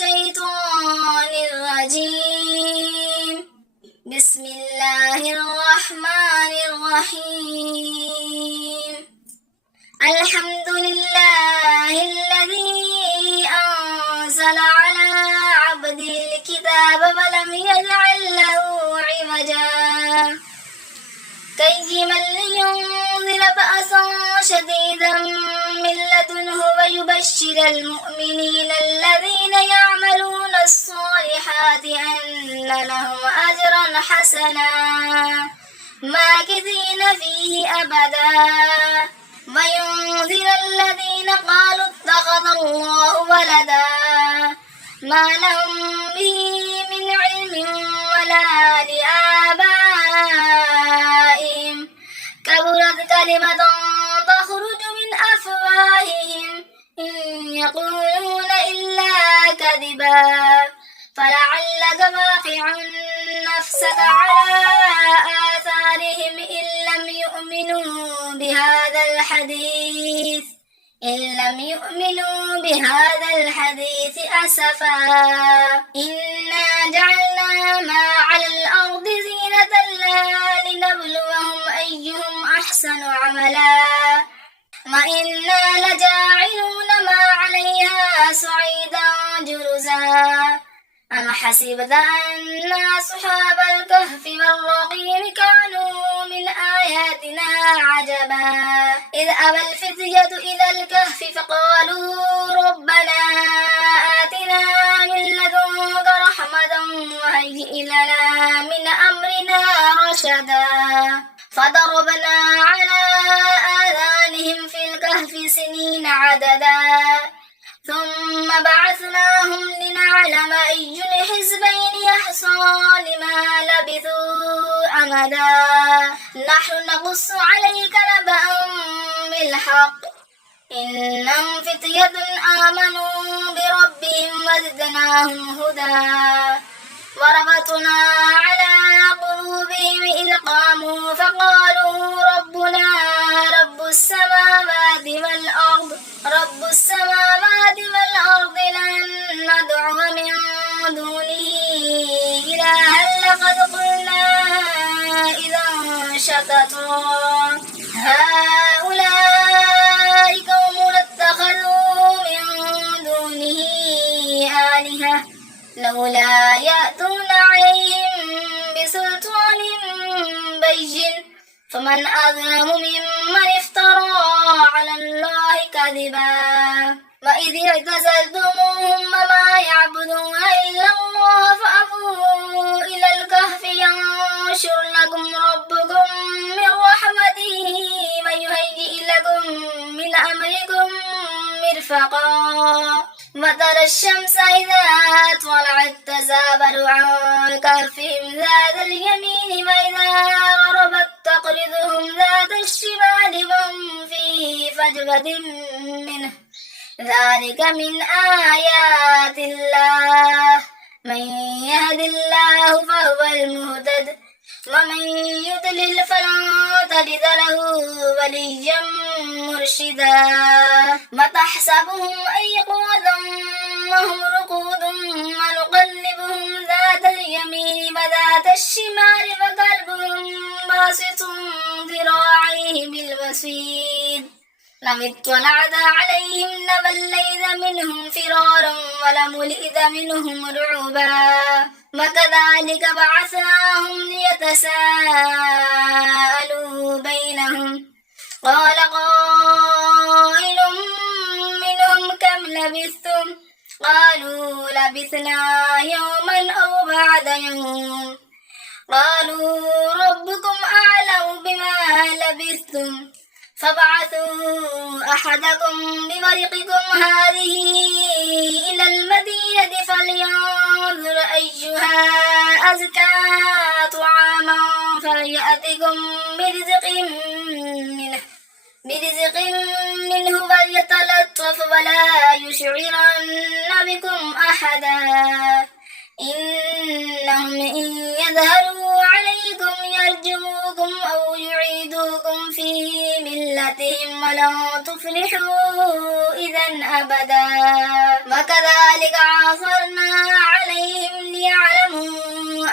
الشيطان الرجيم. بسم الله الرحمن الرحيم. الحمد لله الذي أنزل على عبده الكتاب ولم يجعل له عوجا قيما لينذر بأسا شديدا من لدنه ويبشر المؤمنين الذين يعملون الصالحات أن لهم أجرا حسنا ماكثين فيه أبدا وينذر الذين قالوا اتخذ الله ولدا ما لهم به من علم ولا لآبائهم كبرت كلمة تخرج من أفواههم إن يقولون إلا كذبا فلعلك باخع نفسك على آثارهم إن لم يؤمنوا بهذا الحديث أسفا إنا جعلنا ما على الأرض زينة لها لنبلوهم أيهم أحسن عملا وإنا لجاعلون ما عليها صعيدا جرزا أم حسبت أن أصحاب الكهف والرقيم كانوا من آياتنا عجبا إذ أوى الفتية إلى الكهف فقالوا ربنا آتنا من لدنك رحمة وهيئ لنا من أمرنا رشدا فضربنا على آذانهم في الكهف سنين عددا ثم بعثناهم لنعلم أي الحزبين يحصى لما لبثوا أمدا نحن نقص عليك نبأهم بالحق إنهم فتية آمنوا بربهم وزدناهم هدى وربطنا على قلوبهم إذ قاموا فقالوا ربنا رب السماوات والأرض لن ندعو من دونه إلها لقد قلنا إذا شططا هؤلاء قوم اتخذوا من دونه آلهة لولا يأتون عليهم بسلطان بين فمن أظلم ممن افترى على الله كذبا وإذ اعتزلتموهم وما يعبدون إلا الله فأووا إلى الكهف ينشر لكم ربكم من رحمته ويهيئ لكم من أمركم مرفقا وترى الشمس إذا طلعت تزاور عن كهفهم ذات اليمين وإذا غربت تقرضهم ذات الشمال وهم في فجوة منه ذلك من آيات الله من يهد الله فهو المهتد ومن يضلل فلن تجد له وليا مرشدا وتحسبهم أيقاظا وهم رقود ونقلبهم ذات اليمين وذات الشمال وقلبهم باسط ذراعيه بالوسيد لم اطلعت عليهم لوليت منهم فرارا ولملئت منهم رعبا وكذلك بعثناهم ليتساءلوا بينهم قال قائل منهم كم لبثتم قالوا لبثنا يوما أو بعد يوم قالوا ربكم أعلم بما لبثتم فابعثوا أحدكم بورقكم هذه إلى المدينة فلينظر أيها أزكى طعاما فليأتكم برزق منه فليتلطف ولا يشعرن بكم أحدا إنهم إن يظهروا عليكم يرجموكم أو يعيدوكم في ملتهم حسناتهم ولن تفلحوا إذا أبدا. وكذلك عثرنا عليهم ليعلموا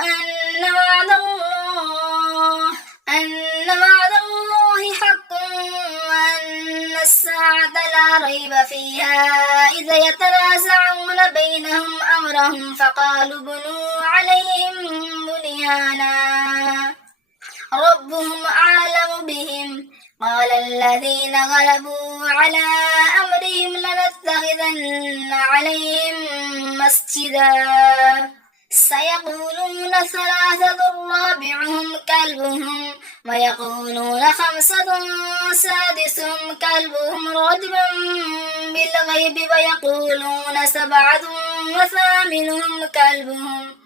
أن وعد الله حق وأن الساعة لا ريب فيها إذ يتنازعون بينهم أمرهم فقالوا بنوا عليهم بنيانا ربهم أعلم بهم قال الذين غلبوا على أمرهم لنتخذن عليهم مسجدا سيقولون ثلاثة رابعهم كلبهم ويقولون خمسة سادسهم كلبهم رجما بالغيب ويقولون سبعة وثامنهم كلبهم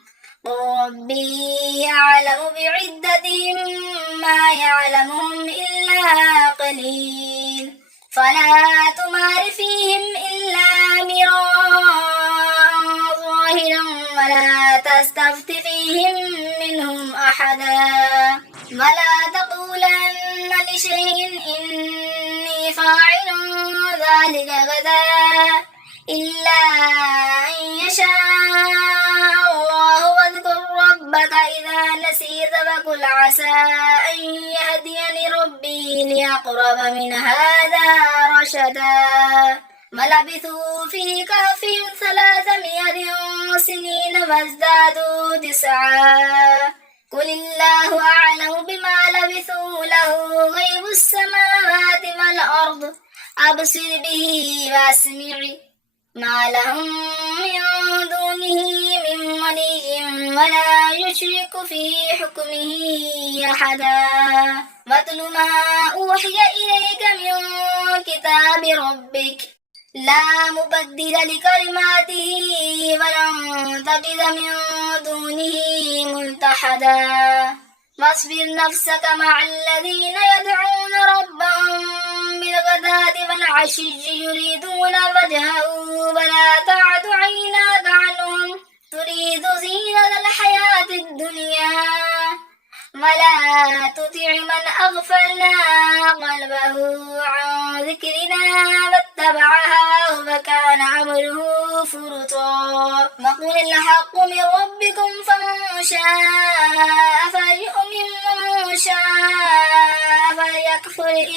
قل ربي أعلم بعدتهم ما يعلمهم إلا قليل فلا تمار فيهم إلا مراء ظاهرا ولا تستفت فيهم منهم أحدا ولا تقولن لشيء إني فاعل ذلك غدا إلا أن يشاء الله واذكر ربك إذا نسيت فقل عسى أن يهديني ربي لأقرب من هذا رشدا ولبثوا في كهفهم 300 سنين وازدادوا 9 قل الله أعلم بما لبثوا له غيب السماوات والأرض أبصر به وأسمع ما لهم من دونه من ولي ولا يشرك في حكمه أحدا واتل ما أوحي إليك من كتاب ربك لا مبدل لكلماته ولن تجد من دونه ملتحدا واصبر نفسك مع الذين يدعون ربهم بالغداة والعشي يريدون وجهه ولا تعد عيناك عنهم تريد زينة الحياة الدنيا ولا تطع من أغفلنا قلبه عن ذكرنا واتبع هواه فكان أمره فرطا وقل الحق من ربكم فمن شاء فليؤمن ومن شاء فليكفر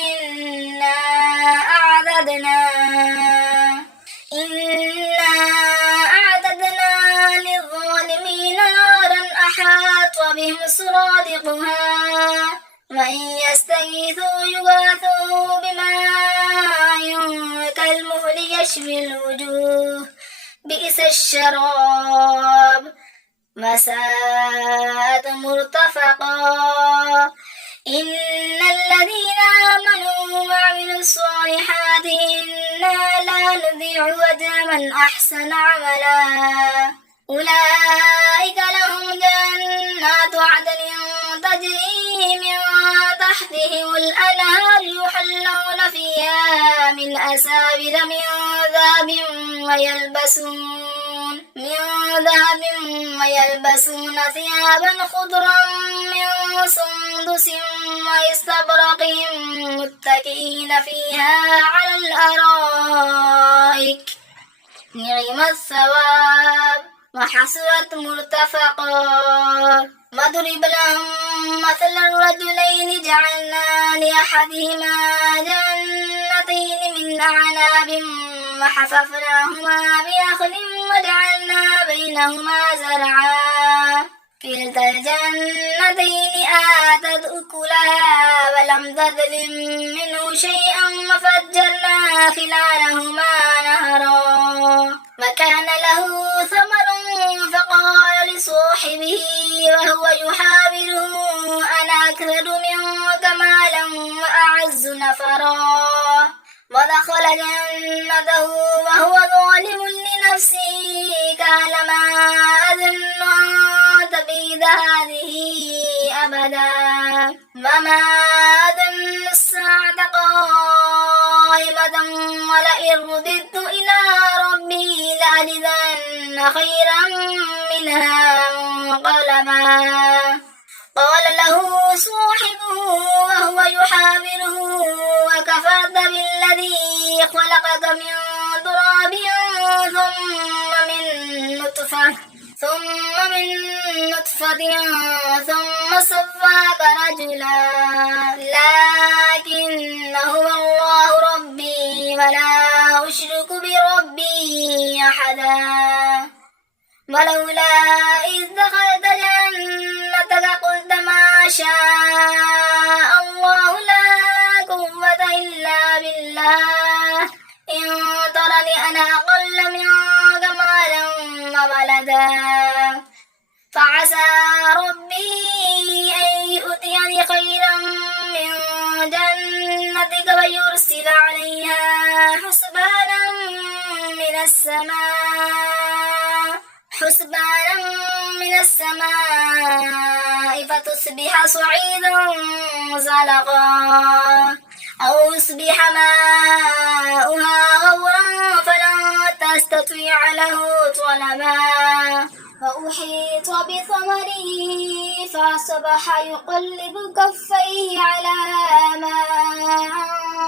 أعددنا للظالمين نارا أحاط بهم سرادقها وإن يستغيثوا يغاثوا بماء كالمهل يشوي الوجوه بئس الشراب وساءت مرتفقا إن الذين آمنوا وعملوا الصالحات إنا لا نضيع أجر من أحسن عملا أولئك لهم جنات عدن تجري من تحتهم الأنهار يحلون فيها من أساور من ذهب ويلبسون ثيابا خضرا من سندس واستبرق متكئين فيها على الأرائك نعم الثواب وحسرت مرتفقا واضرب لهم مثل الرجلين جعلنا لأحدهما جنتين من أعناب وحففناهما بنخل وجعلنا بينهما زرعا كلتا الجنتين آتت أكلها ولم تظلم منه شيئا وفجرنا خلالهما نهرا وكان له ثمر فقال لصاحبه وهو يحاوره أنا أكثر منك مالا وأعز نفرا ودخل جنته وهو ظالم لنفسه قال ما أظن أن تبيد هذه أبدا وما أظن الساعة قائمة ولئن رددت إلى ربي لأجدن خيرا منها منقلبا قال له صاحبه وهو يحاوره وكفرت بالذي خلقك من تراب ثم من نطفة ثم سواك رجلا لكن هو الله ربي ولا أشرك بربي أحدا ولولا إذ دخلت جنتك قلت ما شاء الله لا قوة إلا بالله إن ترني أنا أقل منك مالا وولدا فعسى ربي أن يؤتيني خيرا من جنتك ويرسل عليها حسبانا من السماء فتصبح صعيدا زلقا أو يصبح ماؤها غورا فلن تستطيع له طلبا فأحيط بثمره فأصبح يقلب كفيه على ما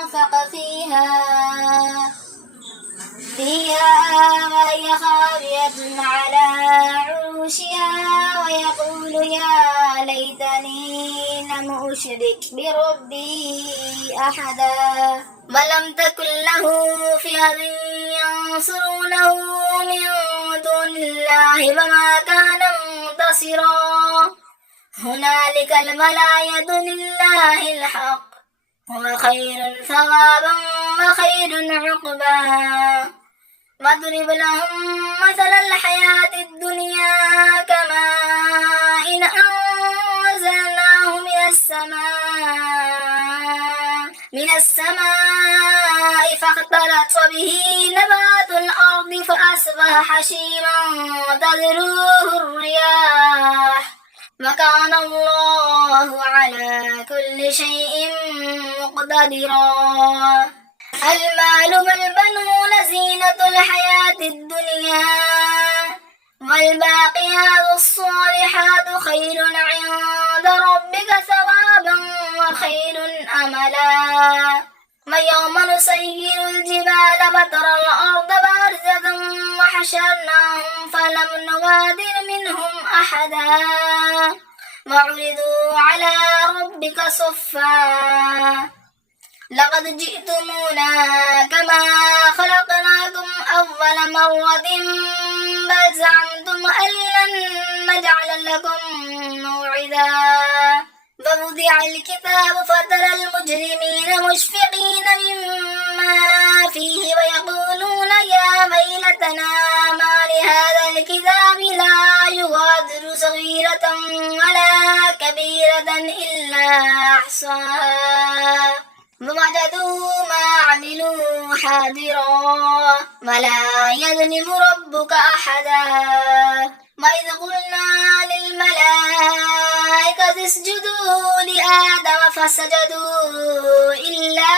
أنفق فيها وهي خاوية على عروشها ويقول يا ليتني لم أشرك بربي أحدا ولم تكن له فئة ينصرونه من دون الله وما كان منتصرا هنالك الولاية لله الحق هو خير ثوابا وخير عقبا واضرب لهم مثل الحياة الدنيا كماء إن أنزلناه من السماء فاختلط به نبات الأرض فأصبح حشيما تذروه الرياح وكان الله على كل شيء مقتدرا المال والبنون زينة الحياة الدنيا والباقيات الصالحات خير عند ربك ثوابا وخير أملا ويوم نسير الجبال فترى الأرض بارزة وحشرناهم فلم نغادر منهم أحدا وعرضوا على ربك صفا لقد جئتمونا كما خلقناكم أول مرة بل زعمتم أن لن نجعل لكم موعدا فوضع الكتاب فترى المجرمين مشفقين مما فيه ويقولون يا ويلتنا ما لهذا الكتاب لا يغادر صغيرة ولا كبيرة إلا أحصاها ووجدوا ما عملوا حاضرا ولا يظلم ربك أحدا وإذ قلنا للملائكة اسجدوا لآدم فسجدوا إلا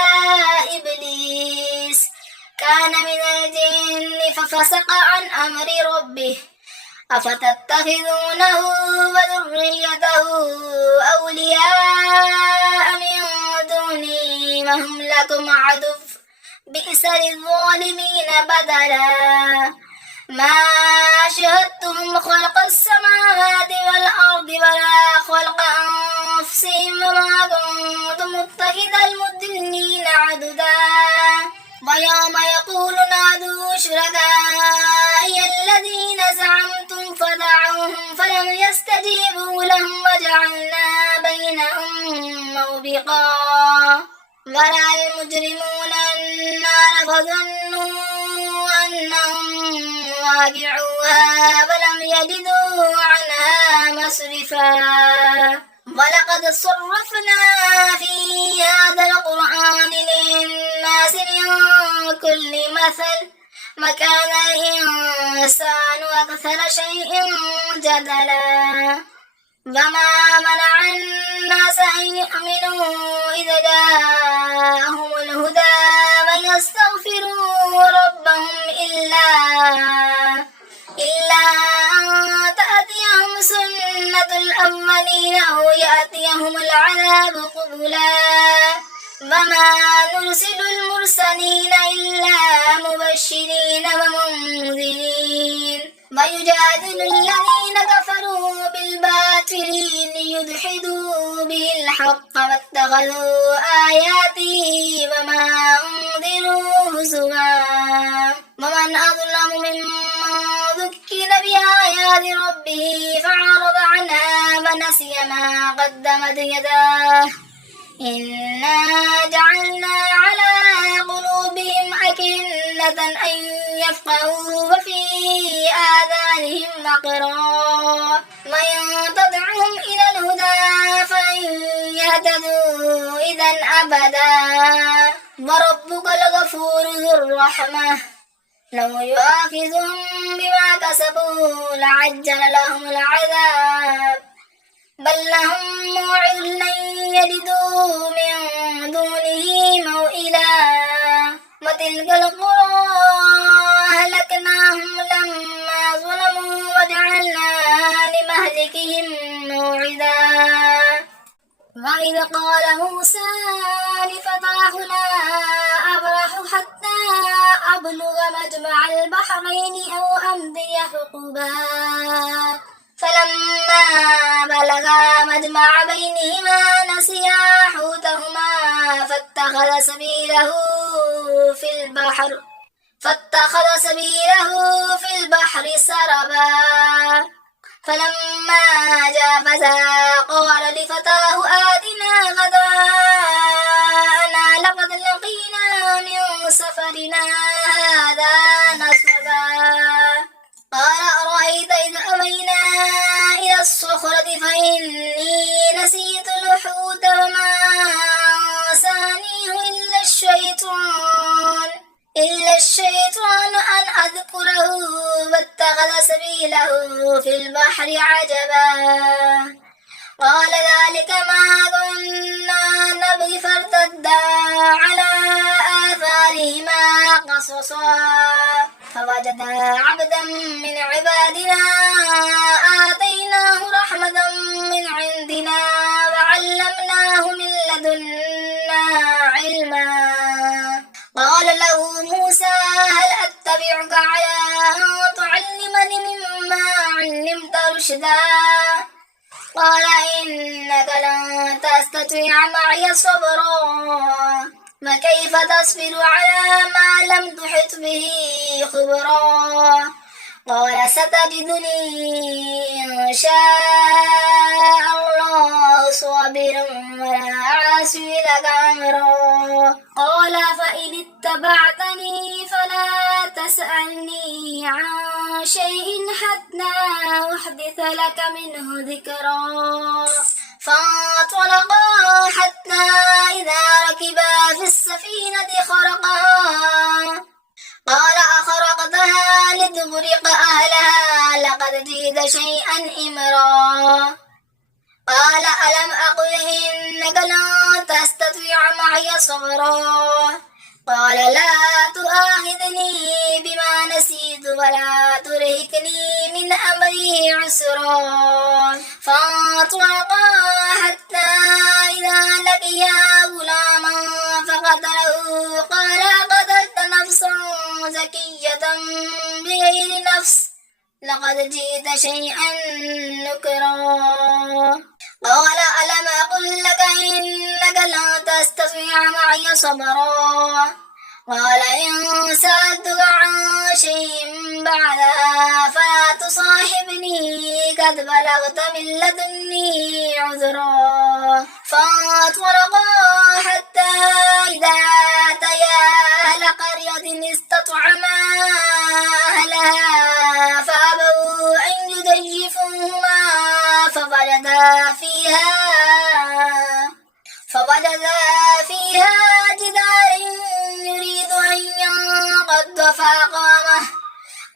إبليس كان من الجن ففسق عن أمر ربه أفتتخذونه وذريته أولياء من دوني وهم لكم عدو بئس للظالمين بدلا ما شهدتهم خلق السماوات والأرض ولا خلق أنفسهم وما كنت متخذ المضلين عددا ويوم يقول نادوا شركائي الذين زعمتم فدعوهم فلم يستجيبوا لهم وجعلنا بينهم موبقا ورأى المجرمون النار فظنوا أنهم واقعوها ولم يجدوا عنها مصرفا ولقد صرفنا في هذا القرآن للناس من كل مثل وكان الإنسان أكثر شيء جدلا وما منع الناس أن يؤمنوا إذا جاءهم الهدى ويستغفروا ربهم إلا أن تأتيهم سنة سنة الأولين أو يأتيهم العذاب قبلا وما نرسل المرسلين إلا مبشرين ومنذرين ويجادل الذين كفروا بالباطل ليدحدوا به الحق واتخذوا آياتي وما أنذروا هزوا ومن أظلم ممن ذكر بآيات ربه فأعرض عنها ونسي ما قدمت يداه إنا جعلنا على قلوبهم أكنة أن يفقهوا وفي آذانهم وقرا وإن تدعهم إلى الهدى فلن يهتدوا إذا أبدا وربك الغفور ذو الرحمة لو يؤاخذهم بما كسبوا لعجل لهم العذاب بل لهم موعد لن يجدوا من دونه موئلا وتلك القرى أهلكناهم لما ظلموا وجعلنا لمهلكهم موعدا وإذ قال موسى لفتاه لا أبرح حتى أبلغ مجمع البحرين أو أمضي حقبا فلما بلغا مجمع بينهما نسيا حوتهما فاتخذ سبيله في البحر سربا فلما جاوزا قال لفتاه آتنا غداءنا لقد لقينا من سفرنا هذا نصبا قال أرأيت إذ أوينا إلى الصخرة فإني نسيت الحوت وما أنسانيه إلا الشيطان أن أذكره واتخذ سبيله في البحر عجبا قال ذلك ما كنا نبغي فارتدا على آثارهما قصصا فوجدا عبدا من عبادنا آتيناه رحمة من عندنا وعلمناه من لدنا علما قال له موسى هل أتبعك على أن تعلمني مما علمت رشدا قال إنك لن تستطيع معي صبرا وكيف تصبر على ما لم تحط به خبرا قال ستجدني إن شاء الله صابرا ولا أعصي لك أمرا قال فإن اتبعتني فلا تسألني عن شيء حتى أحدث لك منه ذكرا فانطلقا حتى إذا ركبا في السفينة خرقها قال أخرقتها لتغرق أهلها لقد جئت شيئا إمرا قال ألم أقل إنك لن تستطيع معي صبرا قال لا تؤاخذني بما نسيت ولا ترهقني من أمري عسرا فانطلقا حتى إذا لقيا غلاما فقتله قال قتلت نفسا زكية بغير نفس لقد جئت شيئا نكرا قال ألم أقل لك إنك لن تستطيع معي صبرا قال إن سألتك عن شيء بعدها فلا تصاحبني قد بلغت من لدني عذرا فانطلقا حتى إذا أتيا أهل قرية استطعما أهلها فأبوا أن يضيفوهما فوجدا فيها جدارا يريد أن ينقض فأقامه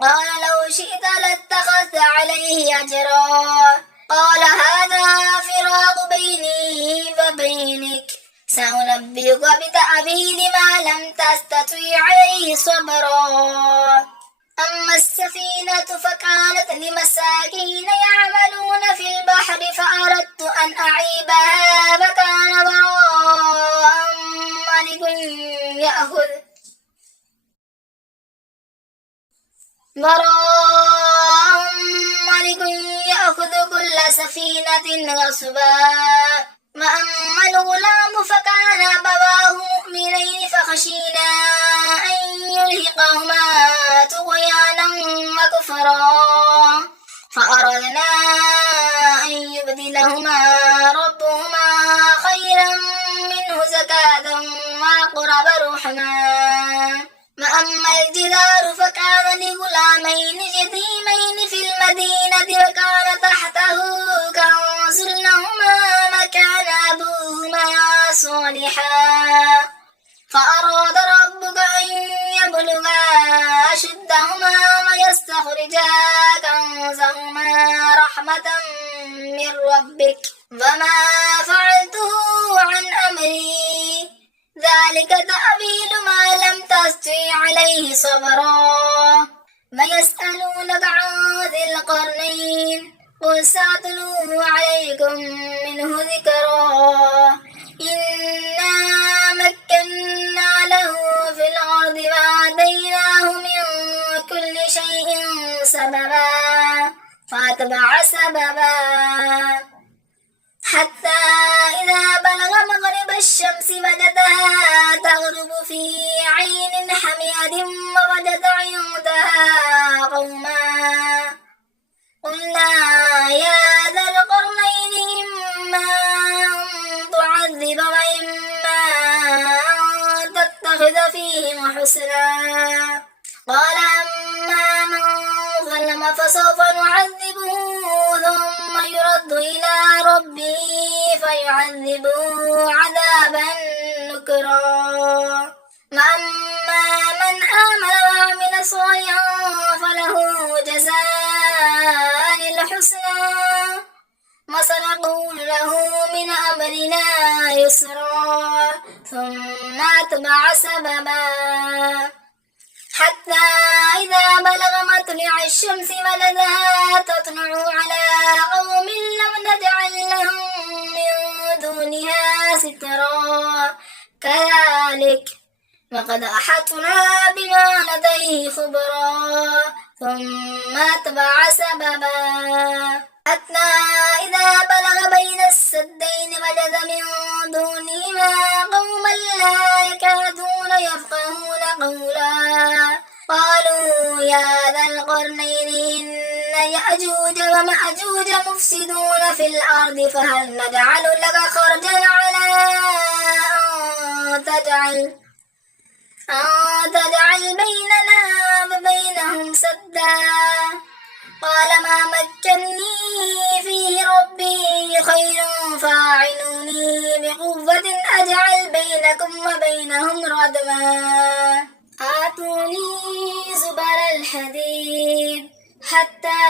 قال لو شئت لاتخذت عليه أجرا قال هذا فراق بيني وبينك سأنبئك بتأويل ما لم تستطع عليه صبرا أما السفينة فكانت لمساكين يعملون في البحر أن أعيبها فكان براء ملك يأخذ كل سفينة غصبا. وأما الغلام فكان أبواه مؤمنين فخشينا أن يرهقهما طغيانا وكفرا فأردنا أن يبدلهما ربهما خيرا منه زكاة وأقرب رحما. وأما الجدار فكان لغلامين يتيمين في المدينة وكان تحته كنز لهما وكان أبوهما صالحا فأراد ربك أن يبلغا أشدهما ويستخرجا كنزهما رحمة من ربك وما فعلته عن أمري ذلك تأويل ما لم تستطع عليه صبرا. ويسألونك عن ذي القرنين قل سأتلو عليكم منه ذكرا. إنا مكنا له في الأرض وآتيناه من كل شيء سببا فأتبع سببا حتى إذا بلغ مغرب الشمس وجدها تغرب في عين حميد ووجد عندها قوما قلنا يا ذا القرنين إما أن تعذب وإما أن تتخذ فيهم حسنا. قال أما من ظلم فسوف نعذبه ثم يرد إلى ربه فيعذبه عذابا نكرا. وأما من آمن وعمل صالحا فله جزاء الحسنى وسنقول له من أمرنا يسرا. ثم أتبع سببا حتى إذا بلغ مطلع الشمس ولدها تطلع على قوم لم نجعل لهم من دونها سترا كذلك وقد أحطنا بما لديه خبرا. ثم أتبع سببا حتى إذا بلغ بين السدين وجد من دونهما قوما لا يكادون يفقهون قولا. قالوا يا ذا القرنين إن يأجوج ومأجوج مفسدون في الأرض فهل نجعل لك خرجا على أن تجعل بيننا وبينهم سدا. قال ما مكني فيه ربي خير فاعلوني بقوة أجعل بينكم وبينهم ردما. آتوني زبر الحديد حتى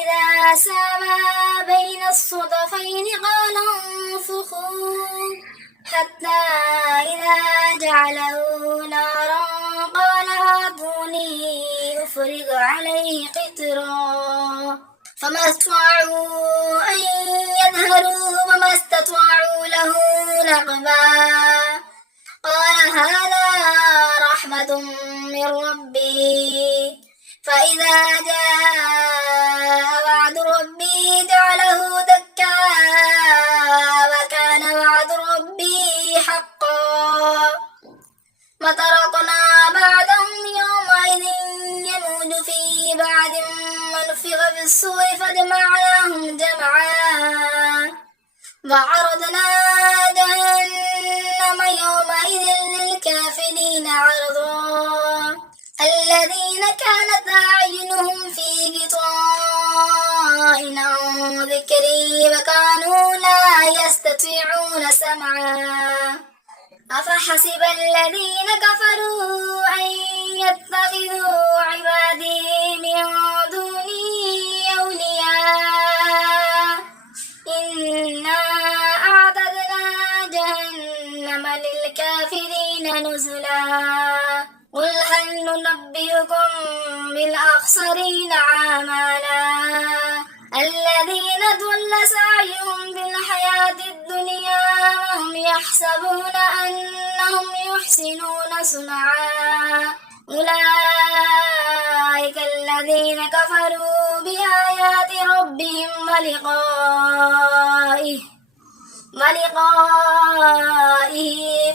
إذا ساوى بين الصدفين قال انفخوا حتى إذا جعله نارا قال آتوني أفرغ عليه قطرا. فما استطاعوا أن يظهروا وما استطاعوا له نقبا. قال هذا رحمة من ربي فإذا جاء وعد ربي جعله دكا وكان وعد ربي حقا. وتركنا بعدهم يومئذ يموج في بعد ونفخ في الصور فجمعناهم جمعا. وعرضنا جهنم يومئذ للكافرين عرضا. الذين كانت أعينهم في غطاء عن ذكري وكانوا لا يستطيعون سمعا. أفحسب الذين كفروا أن يتخذوا عبادي من دوني أولياء إنا أعتدنا جهنم للكافرين نزلا. قل هل ننبئكم بالأخسرين أعمالا الذين ضل سعيهم في الحياة الدنيا وهم يحسبون أنهم يحسنون صنعا أولئك الذين كفروا بآيات ربهم ولقائه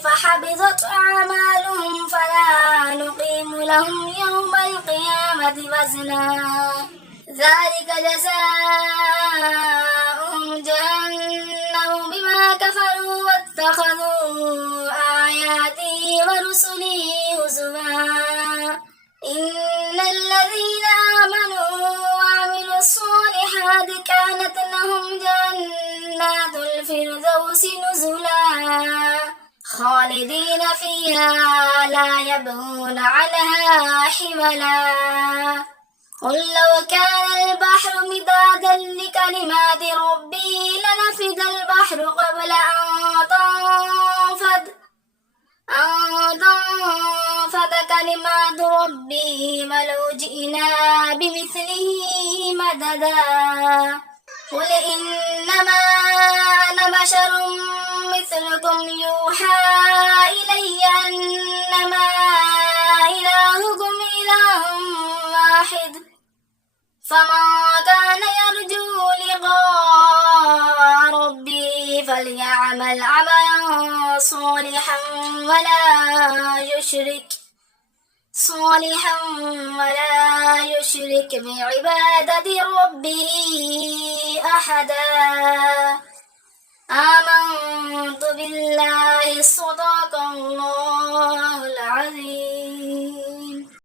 فحبطت أعمالهم فلا نقيم لهم يوم القيامة وزنا ذلك جزاؤهم جهنم بما كفروا واتخذوا آياتي ورسلي هزوا إن الذين آمنوا وعملوا الصالحات كانت لهم جنات الفردوس نزلا خالدين فيها لا يبغون عنها حولا قل لو كان البحر مدادا لكلمات ربي لنفد البحر قبل أن تنفد كلمات ربي ولو جئنا بمثله مددا قل إنما أنا بشر مثلكم يوحى إلي أنما إلهكم إله واحد فمن كان يرجو لقاء ربه فليعمل عملا صالحا ولا يشرك بعبادة ربه أحدا آمنت بالله صدق الله